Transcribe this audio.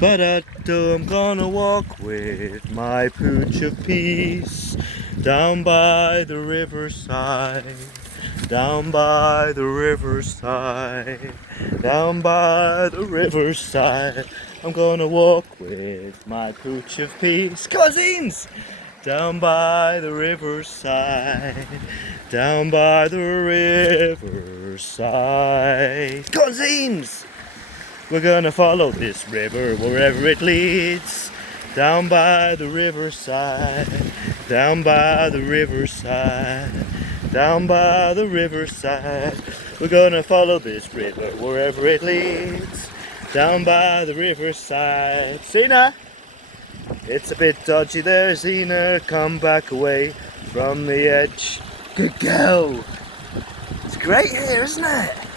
But I'm gonna walk with my pooch of peace down by the riverside, down by the riverside, down by the riverside. I'm gonna walk with my pooch of peace, cousins, down by the riverside, down by the riverside, cousins. We're gonna follow this river wherever it leads. Down by the riverside, down by the riverside, down by the riverside. We're gonna follow this river wherever it leads. Down by the riverside. Xena! It's a bit dodgy there, Xena. Come back away from the edge. Good girl. It's great here, isn't it?